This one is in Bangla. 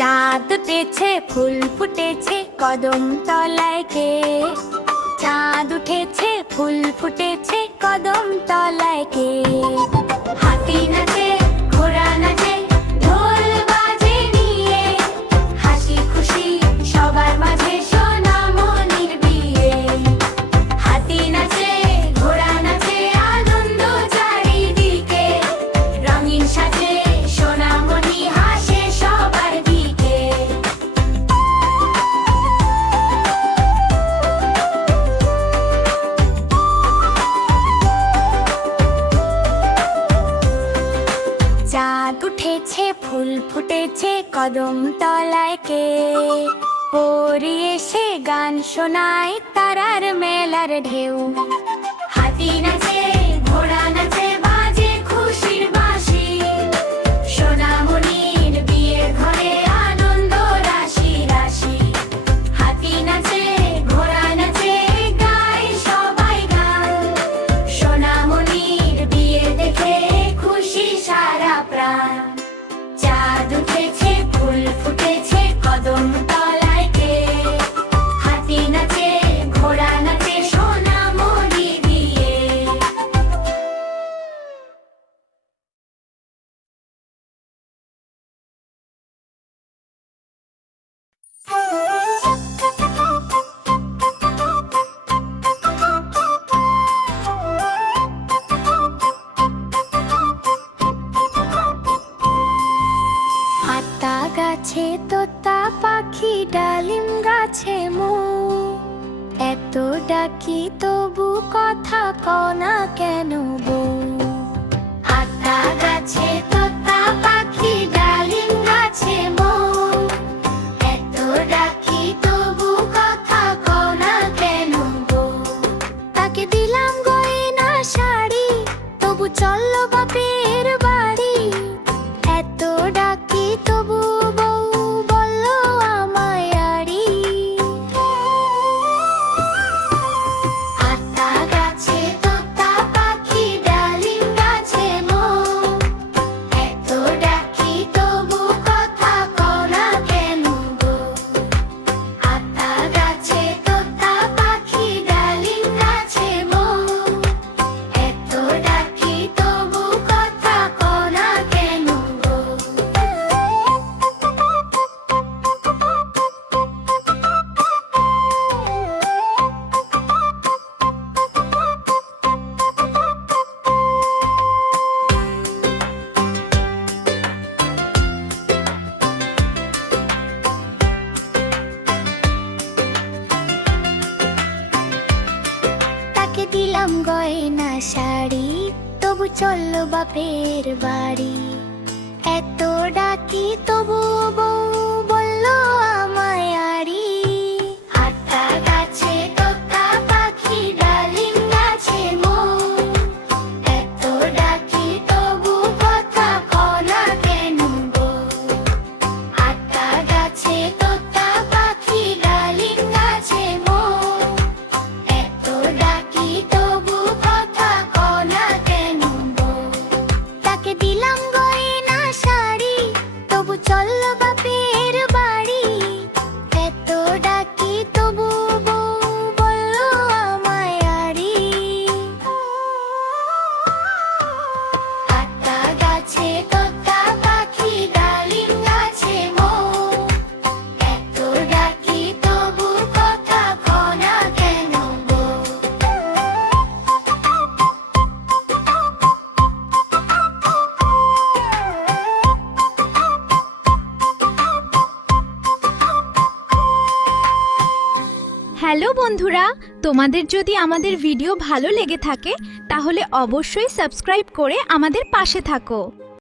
চাঁদ উঠেছে ফুল ফুটেছে কদম তলায় কে? চাঁদ উঠেছে ফুল ফুটেছে কদম তলায় কে? হাতি নাচে ঘোড়া নাচে ঢোল বাজে নিয়ে, হাসি খুশি সবার মাঝে সোনামণির বিয়ে। হাতি নাচে ঘোড়া নাচে আনন্দ চারিদিকে, রঙিন সাজে সোনামণি হাসে সবার দিকে। চাঁদ উঠেছে ফুল ফুটেছে কদম তলায় কে? পরি এসে গান শোনায় তারার মেলার ঢেউ। হাতি নাচে ঘোড়া নাচে বাজে খুশির বাঁশি, সোনামণির বিয়ের ঘরে আনন্দ রাশি রাশি। হাতি নাচে ঘোড়া নাচে গায় সবাই গান, সোনামণির বিয়ে দেখে খুশি সারা প্রাণ। চাঁদ উঠেছে ফুল ফুটেছে কদম তলায় কে? হাতি নাচে ঘোড়া নাচে সোনামণি বিয়ে। আতা গাছে তোতা পাখি ডালিম গাছে মো, এত ডাকি তবু কথা কনা কেন বউ? আতা গাছে তোতা পাখি ডালিম গাছে মো, এত ডাকি তবু কথা কনা কেন বউ? তাকে দিলাম গয়না শাড়ি তবু চললো বাপের বাড়ি, এত ডাকি তবু বউ বললো আমায় আড়ি। আতা গাছে তোতা পাখি ডালিম গাছে মো, এত ডাকি তবু কথা কনা কেন গো? আতা গাছে তোতা পাখি ডালিম গাছে মো, এত ডাকি তবু কথা কনা কেন গো? তাকে দিলাম গয়না শাড়ি তবু চললো বাপের বাড়ি, এত ডাকি তবু বউ বললো আমায় আড়ি। আতা গাছে তোতা পাখি ডালিম গাছে মো, এত ডাকি তবু কথা কনা কেন গো? আতা গাছে তোতা পাখি ডালিম গাছে মো, এত ডাকি তবু কথা কনা কেন গো? তাকে দিলাম গয়না শাড়ি তবু চললো বাপের বাড়ি, এত ডাকি তবু বউ বললো আমায় আড়ি। আতা গাছে তোতা পাখি ডালিম গাছে মো, এত ডাকি তবু কথা কনা কেন গো? হ্যালো বন্ধুরা, তোমাদের যদি আমাদের ভিডিও ভালো লেগে থাকে তাহলে অবশ্যই সাবস্ক্রাইব করে আমাদের পাশে থাকো।